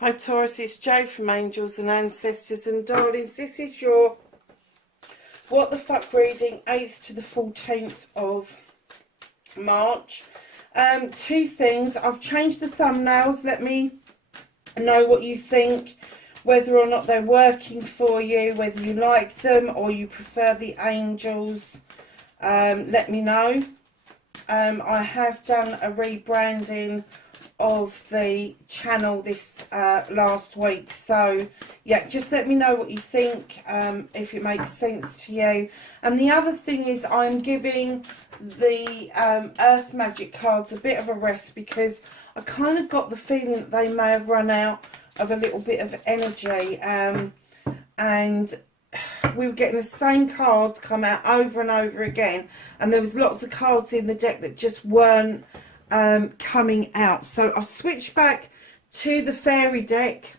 Hi Taurus, it's Jo from Angels and Ancestors, and darlings, this is your What the Fuck reading, 8th to the 14th of March. Two things. I've changed the thumbnails. Let me know what you think, whether or not they're working for you, whether you like them or you prefer the angels. Let me know. I have done a rebranding of the channel this last week, so yeah, just let me know what you think, if it makes sense to you. And the other thing is, I'm giving the earth magic cards a bit of a rest, because I kind of got the feeling that they may have run out of a little bit of energy, and we were getting the same cards come out over and over again, and there was lots of cards in the deck that just weren't coming out. So I've switched back to the fairy deck,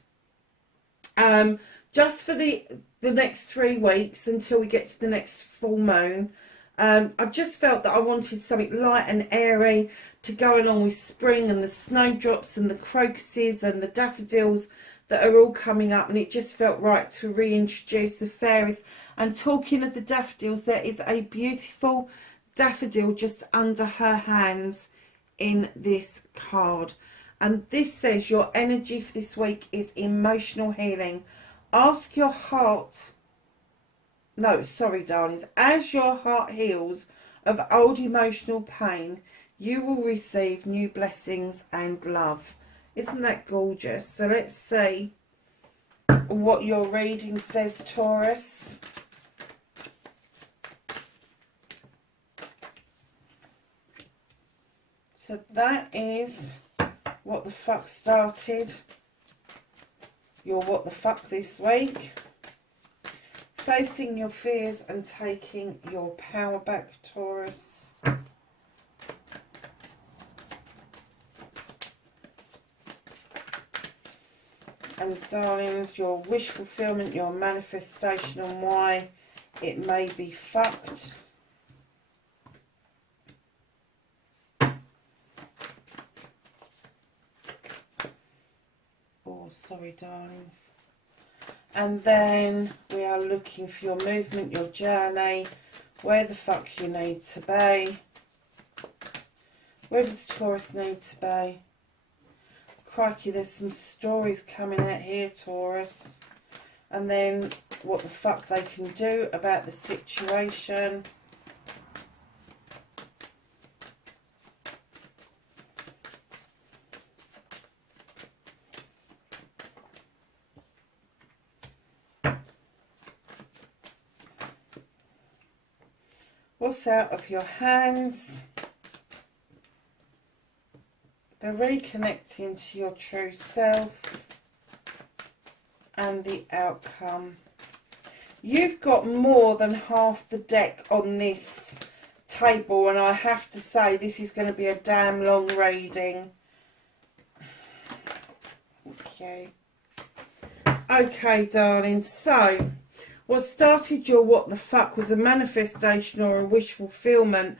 just for the next 3 weeks until we get to the next full moon. I've just felt that I wanted something light and airy to go along with spring and the snowdrops and the crocuses and the daffodils that are all coming up, and it just felt right to reintroduce the fairies. And talking of the daffodils, there is a beautiful daffodil just under her hands in this card, and this says your energy for this week is emotional healing. Ask your heart, no, sorry darlings, as your heart heals of old emotional pain, you will receive new blessings and love. Isn't that gorgeous? So let's see what your reading says, Taurus. So that is what the fuck started your what the fuck this week. Facing your fears and taking your power back, Taurus. And darlings, your wish fulfillment, your manifestation, and why it may be fucked. Oh, sorry darlings. And then we are looking for your movement, your journey, where the fuck you need to be. Where does Taurus need to be? Crikey, there's some stories coming out here, Taurus. And then what the fuck they can do about the situation. What's out of your hands? The reconnecting to your true self and the outcome. You've got more than half the deck on this table, and I have to say this is going to be a damn long reading. Okay, darling, so what started your what the fuck was a manifestation or a wish fulfillment.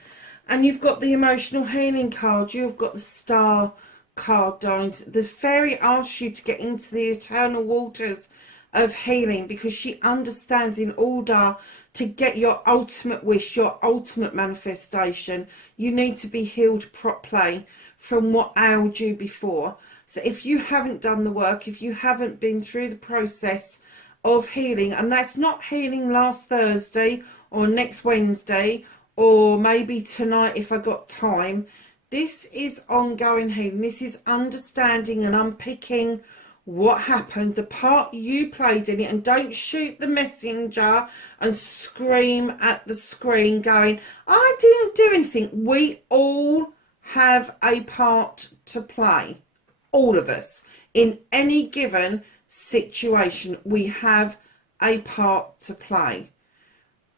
And you've got the emotional healing card. You've got the star card, darlings. The fairy asks you to get into the eternal waters of healing, because she understands in order to get your ultimate wish, your ultimate manifestation, you need to be healed properly from what ailed you before. So if you haven't done the work, if you haven't been through the process of healing, and that's not healing last Thursday or next Wednesday, or maybe tonight if I got time. This is ongoing healing. This is understanding and unpicking what happened, the part you played in it. And don't shoot the messenger and scream at the screen going, I didn't do anything. We all have a part to play. All of us. In any given situation, we have a part to play.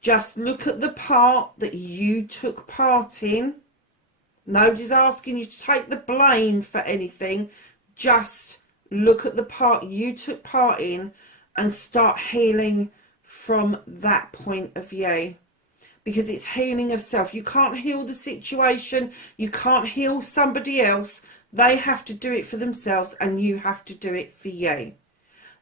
Just look at the part that you took part in Nobody's asking you to take the blame for anything. Just look at the part you took part in and start healing from that point of view. Because it's healing of self. You can't heal the situation. You can't heal somebody else. They have to do it for themselves and you have to do it for you.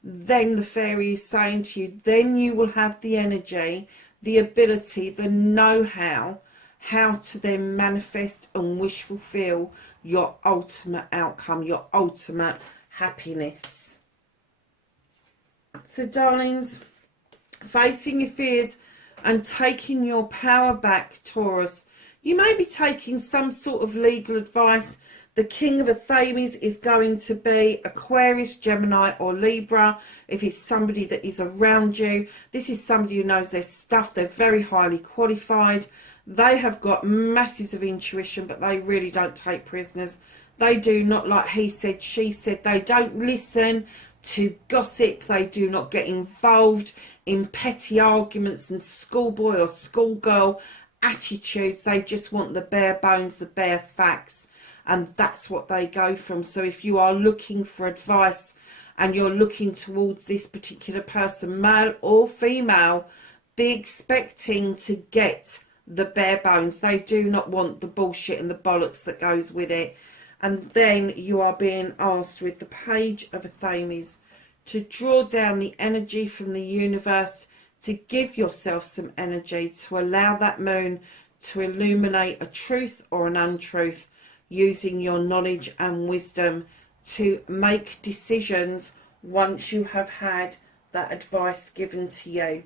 Then the fairy is saying to you, then you will have the energy, the ability, the know-how, how to then manifest and wish fulfill your ultimate outcome, your ultimate happiness. So darlings, facing your fears and taking your power back, Taurus. You may be taking some sort of legal advice. The King of Athames is going to be Aquarius, Gemini or Libra. If it's somebody that is around you, this is somebody who knows their stuff. They're very highly qualified. They have got masses of intuition, but they really don't take prisoners. They do not, like he said, she said, they don't listen to gossip. They do not get involved in petty arguments and schoolboy or schoolgirl attitudes. They just want the bare bones, the bare facts, and that's what they go from. So if you are looking for advice and you're looking towards this particular person, male or female, be expecting to get the bare bones. They do not want the bullshit and the bollocks that goes with it. And then you are being asked with the Page of Athames to draw down the energy from the universe, to give yourself some energy, to allow that moon to illuminate a truth or an untruth, using your knowledge and wisdom to make decisions once you have had that advice given to you.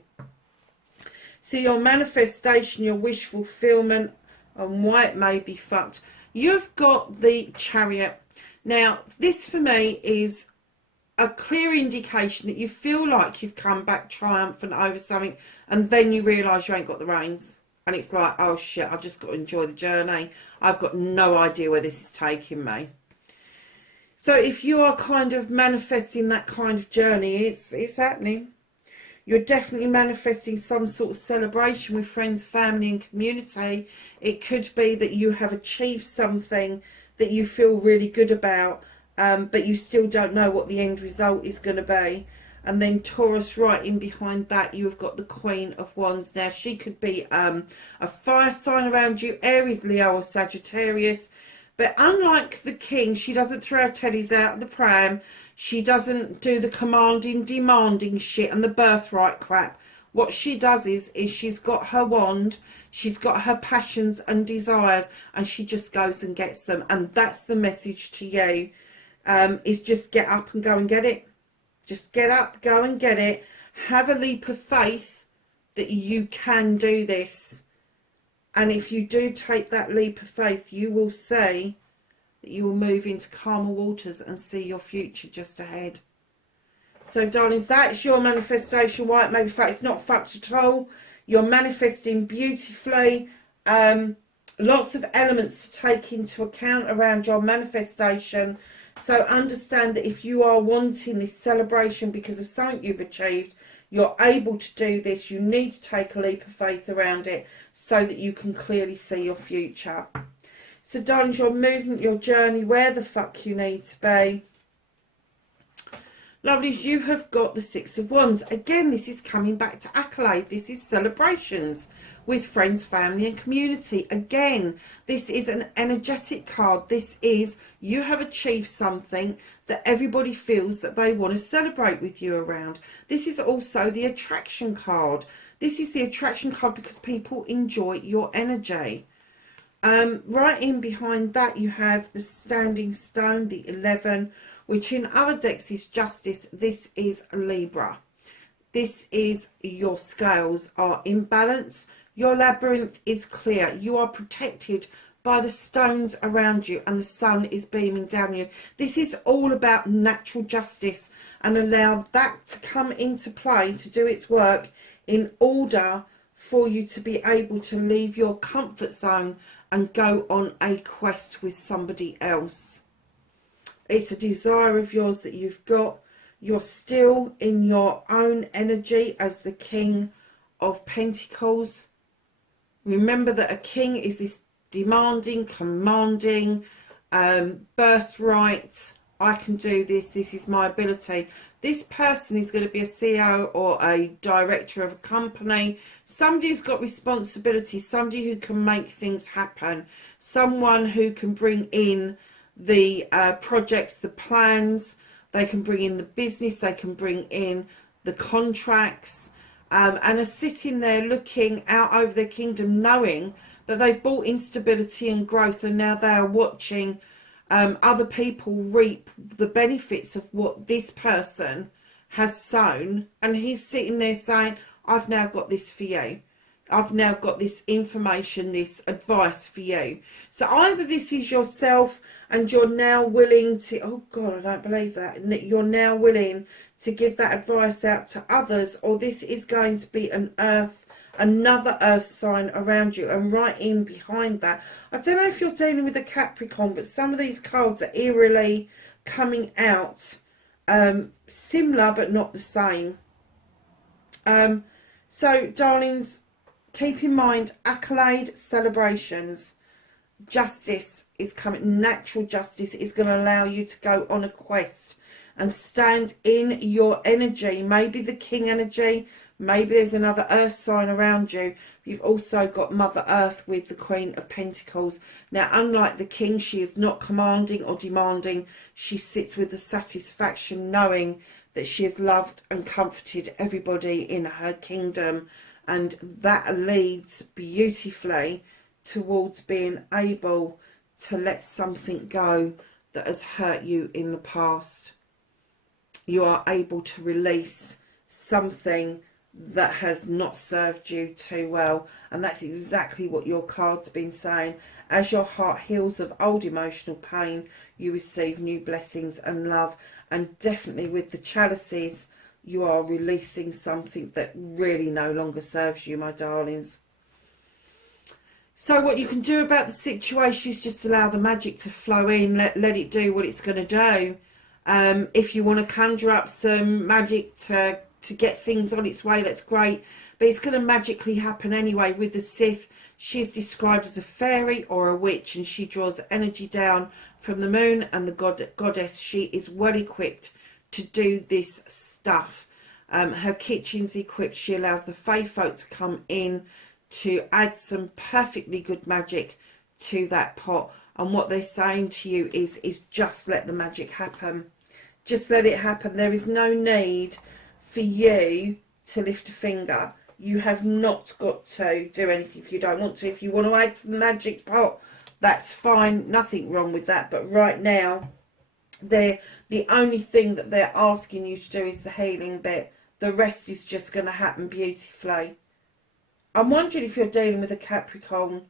So your manifestation, your wish fulfillment, and why it may be fucked. You've got the Chariot. Now, this for me is a clear indication that you feel like you've come back triumphant over something, and then you realise you ain't got the reins. And it's like, oh shit, I just got to enjoy the journey. I've got no idea where this is taking me. So if you are kind of manifesting that kind of journey, it's happening. You're definitely manifesting some sort of celebration with friends, family and community. It could be that you have achieved something that you feel really good about, but you still don't know what the end result is going to be. And then Taurus, right in behind that, you have got the Queen of Wands. Now, she could be a fire sign around you, Aries, Leo or Sagittarius. But unlike the King, she doesn't throw her teddies out of the pram. She doesn't do the commanding, demanding shit and the birthright crap. What she does is she's got her wand, she's got her passions and desires, and she just goes and gets them. And that's the message to you, is just get up and go and get it. Just get up, go and get it. Have a leap of faith that you can do this. And if you do take that leap of faith, you will see that you will move into calmer waters and see your future just ahead. So, darlings, that's your manifestation. Why it may be fucked. It's not fucked at all. You're manifesting beautifully. Lots of elements to take into account around your manifestation. So understand that if you are wanting this celebration because of something you've achieved, you're able to do this. You need to take a leap of faith around it so that you can clearly see your future. So, darlings, your movement, your journey, where the fuck you need to be. Lovelies, you have got the Six of Wands. Again, this is coming back to accolade. This is celebrations with friends, family and community. Again, this is an energetic card. This is, you have achieved something that everybody feels that they want to celebrate with you around. This is also the attraction card. This is the attraction card because people enjoy your energy. Right in behind that you have the Standing Stone, the 11, which in other decks is Justice. This is Libra. This is your scales are in balance. Your labyrinth is clear. You are protected by the stones around you and the sun is beaming down you. This is all about natural justice, and allow that to come into play to do its work in order for you to be able to leave your comfort zone and go on a quest with somebody else. It's a desire of yours that you've got. You're still in your own energy as the King of Pentacles. Remember that a king is this demanding, commanding, birthright. I can do this. This is my ability. This person is going to be a CEO or a director of a company. Somebody who's got responsibility. Somebody who can make things happen. Someone who can bring in the projects, the plans. They can bring in the business. They can bring in the contracts. And are sitting there looking out over their kingdom, knowing that they've brought instability and growth, and now they are watching other people reap the benefits of what this person has sown. And he's sitting there saying, I've now got this for you. I've now got this information, this advice for you. So either this is yourself and you're now willing to, oh God, I don't believe that, and that you're now willing to give that advice out to others, or this is going to be another earth sign around you. And right in behind that, I don't know if you're dealing with a Capricorn, but some of these cards are eerily coming out similar but not the same. So darlings, keep in mind, accolade, celebrations, justice is coming. Natural justice is going to allow you to go on a quest and stand in your energy. Maybe the king energy, maybe there's another earth sign around you. You've also got Mother Earth with the Queen of Pentacles. Now, unlike the king, she is not commanding or demanding. She sits with the satisfaction, knowing that she has loved and comforted everybody in her kingdom. And that leads beautifully towards being able to let something go that has hurt you in the past. You are able to release something that has not served you too well. And that's exactly what your card's been saying. As your heart heals of old emotional pain, you receive new blessings and love. And definitely with the chalices, you are releasing something that really no longer serves you, my darlings. So what you can do about the situation is just allow the magic to flow in. Let it do what it's going to do. If you want to conjure up some magic to get things on its way, that's great. But it's going to magically happen anyway. With the Sith, she is described as a fairy or a witch, and she draws energy down from the moon and the goddess. She is well equipped to do this stuff. Her kitchen's equipped. She allows the fae folk to come in to add some perfectly good magic to that pot. And what they're saying to you is just let the magic happen. Just let it happen. There is no need for you to lift a finger. You have not got to do anything if you don't want to. If you want to add to the magic pot, that's fine. Nothing wrong with that. But right now, the only thing that they're asking you to do is the healing bit. The rest is just going to happen beautifully. I'm wondering if you're dealing with a Capricorn.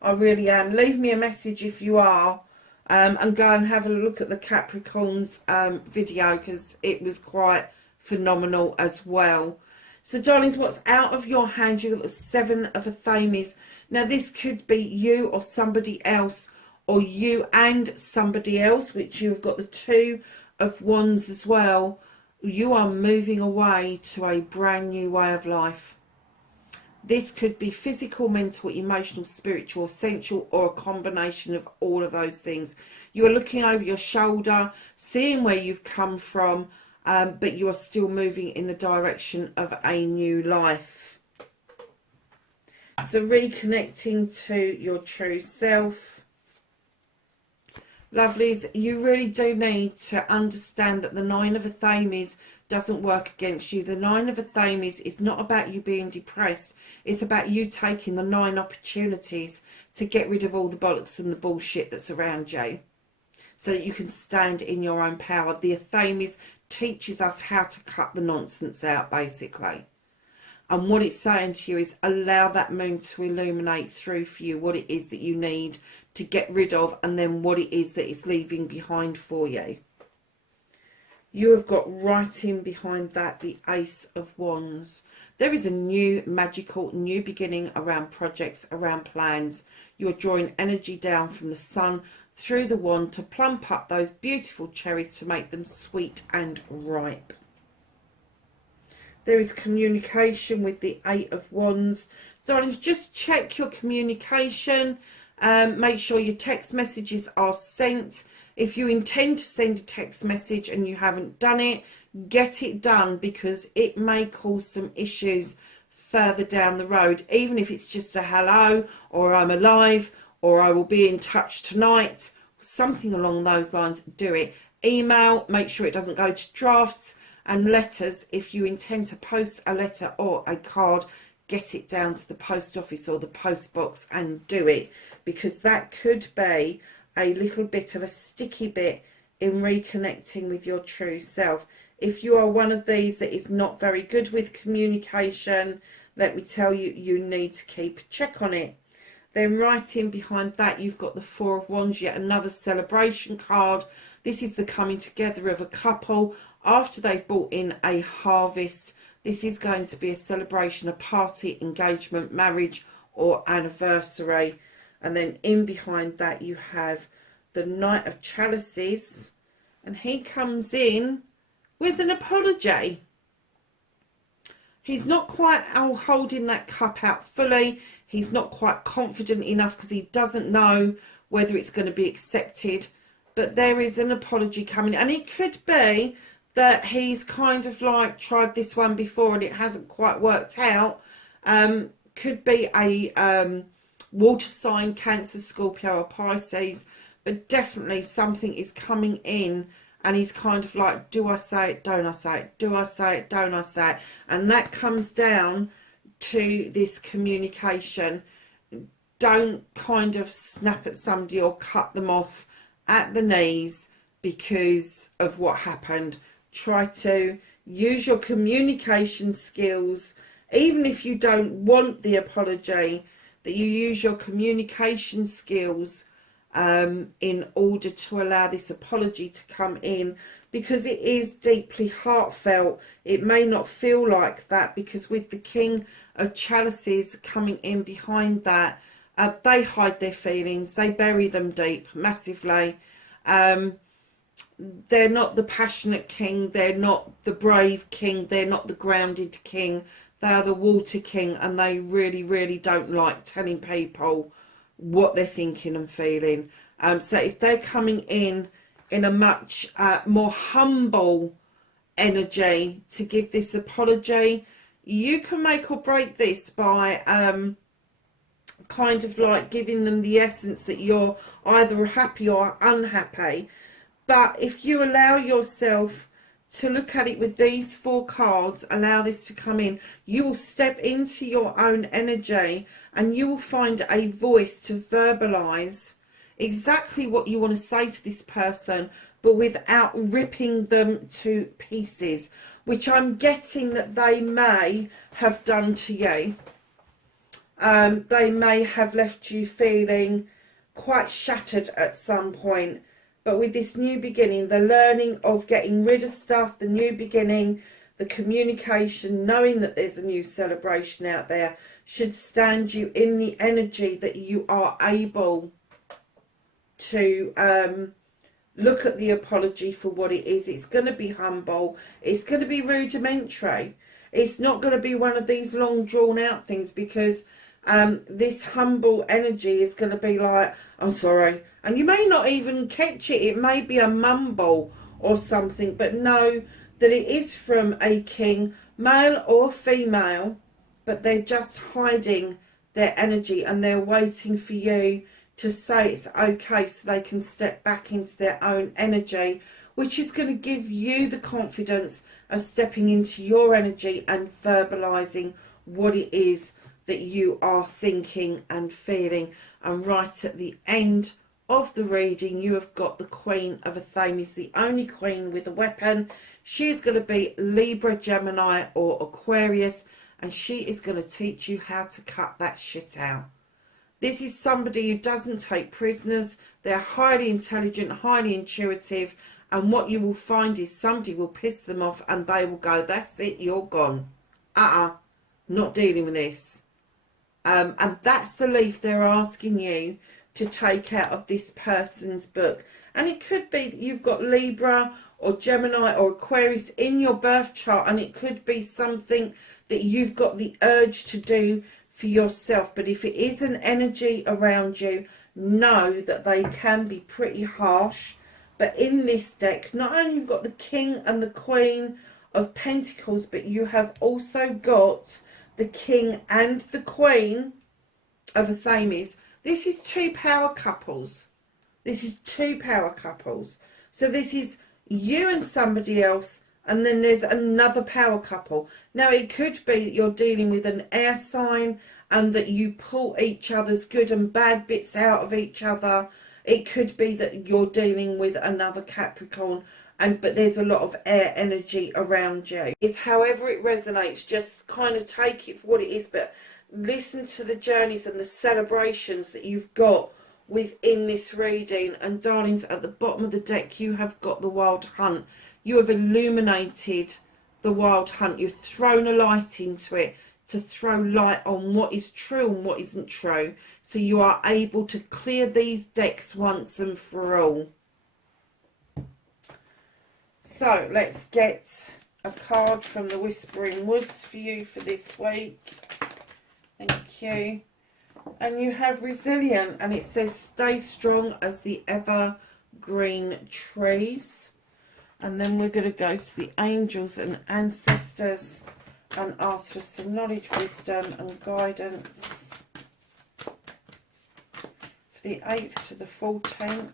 I really am. Leave me a message if you are. And go and have a look at the Capricorn's video, because it was quite phenomenal as well. So darlings, what's out of your hand? You've got the Seven of Athames. Now this could be you or somebody else, or you and somebody else, which you've got the Two of Wands as well. You are moving away to a brand new way of life. This could be physical, mental, emotional, spiritual, sensual, or a combination of all of those things. You are looking over your shoulder, seeing where you've come from, but you are still moving in the direction of a new life. So reconnecting to your true self. Lovelies, you really do need to understand that the Nine of Athames doesn't work against you. The Nine of Athames is not about you being depressed. It's about you taking the 9 opportunities to get rid of all the bollocks and the bullshit that's around you, so that you can stand in your own power. The Athames teaches us how to cut the nonsense out, basically. And what it's saying to you is allow that moon to illuminate through for you what it is that you need to get rid of, and then what it is that it's leaving behind for you. You have got right in behind that the Ace of Wands. There is a new magical new beginning around projects, around plans. You are drawing energy down from the sun through the wand to plump up those beautiful cherries to make them sweet and ripe. There is communication with the Eight of Wands. Darlings, just check your communication. Make sure your text messages are sent. If you intend to send a text message and you haven't done it, get it done, because it may cause some issues further down the road. Even if it's just a hello, or I'm alive, or I will be in touch tonight, something along those lines, do it. Email, make sure it doesn't go to drafts. And letters, if you intend to post a letter or a card, get it down to the post office or the post box and do it, because that could be a little bit of a sticky bit in reconnecting with your true self. If you are one of these that is not very good with communication, let me tell you, you need to keep a check on it. Then right in behind that, you've got the Four of Wands, yet another celebration card. This is the coming together of a couple after they've brought in a harvest. This is going to be a celebration, a party, engagement, marriage, or anniversary. And then in behind that, you have the Knight of Chalices, and he comes in with an apology. He's not quite holding that cup out fully. He's not quite confident enough because he doesn't know whether it's going to be accepted. But there is an apology coming. And it could be that he's kind of like tried this one before and it hasn't quite worked out. Could be a water sign, Cancer, Scorpio or Pisces. But definitely something is coming in. And he's kind of like, do I say it, don't I say it? Do I say it, don't I say it? And that comes down to this communication. Don't kind of snap at somebody or cut them off at the knees because of what happened. Try to use your communication skills, even if you don't want the apology, that you use your communication skills in order to allow this apology to come in, because it is deeply heartfelt. It may not feel like that, because with the King of Chalices coming in behind that, they hide their feelings, they bury them deep, massively. They're not the passionate king, they're not the brave king, they're not the grounded king, they are the water king, and they really, really don't like telling people what they're thinking and feeling. So if they're coming in a much more humble energy to give this apology, you can make or break this by kind of like giving them the essence that you're either happy or unhappy. But if you allow yourself to look at it with these four cards, allow this to come in, you will step into your own energy and you will find a voice to verbalize exactly what you want to say to this person, but without ripping them to pieces, which I'm getting that they may have done to you. They may have left you feeling quite shattered at some point. But with this new beginning, the learning of getting rid of stuff, the new beginning, the communication, knowing that there's a new celebration out there, should stand you in the energy that you are able to look at the apology for what it is. It's going to be humble. It's going to be rudimentary. It's not going to be one of these long drawn out things, because this humble energy is going to be like, I'm sorry. And you may not even catch it. It may be a mumble or something. But know that it is from a king, male or female. But they're just hiding their energy and they're waiting for you to say it's okay so they can step back into their own energy, which is going to give you the confidence of stepping into your energy and verbalizing what it is that you are thinking and feeling. And right at the end of the reading, you have got the Queen of Athenes, the only queen with a weapon. She is going to be Libra, Gemini or Aquarius, and she is going to teach you how to cut that shit out. This is somebody who doesn't take prisoners. They're highly intelligent, highly intuitive, and what you will find is somebody will piss them off and they will go, that's it, you're gone. Not dealing with this. And that's the leaf they're asking you to take out of this person's book. And it could be that you've got Libra or Gemini or Aquarius in your birth chart, and it could be something that you've got the urge to do for yourself. But if it is an energy around you, know that they can be pretty harsh. But in this deck, not only you've got the King and the Queen of Pentacles, but you have also got the King and the Queen of Athames. This is two power couples. This is two power couples. So this is you and somebody else, and then there's another power couple. Now, it could be that you're dealing with an air sign and that you pull each other's good and bad bits out of each other. It could be that you're dealing with another Capricorn, but there's a lot of air energy around you. It's however it resonates, just kind of take it for what it is, but listen to the journeys and the celebrations that you've got within this reading. And darlings, at the bottom of the deck you have got the Wild Hunt. You have illuminated the Wild Hunt. You've thrown a light into it to throw light on what is true and what isn't true, so you are able to clear these decks once and for all. So let's get a card from the Whispering Woods for you for this week. Thank you. And you have Resilient, and it says stay strong as the evergreen trees. And then we're going to go to the angels and ancestors and ask for some knowledge, wisdom and guidance for the 8th to the 14th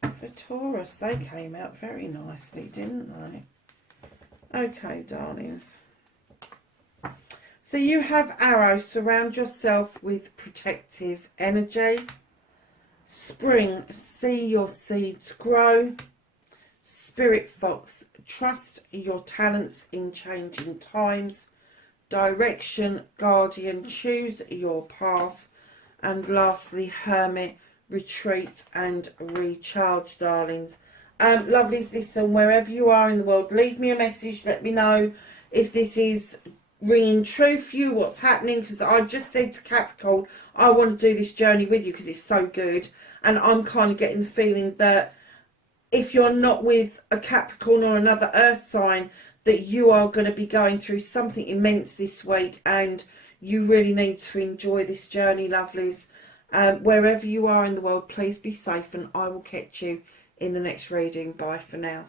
for Taurus. They came out very nicely, didn't they? Okay, darlings. So you have Arrow. Surround yourself with protective energy. Spring, see your seeds grow. Spirit Fox, trust your talents in changing times. Direction, Guardian, choose your path. And lastly, Hermit, retreat and recharge, darlings. Lovelies, listen, wherever you are in the world, leave me a message. Let me know if this is ringing true for you, what's happening, because I just said to Capricorn, I want to do this journey with you because it's so good. And I'm kind of getting the feeling that if you're not with a Capricorn or another earth sign, that you are going to be going through something immense this week, and you really need to enjoy this journey, lovelies. Wherever you are in the world, please be safe, and I will catch you in the next reading. Bye for now.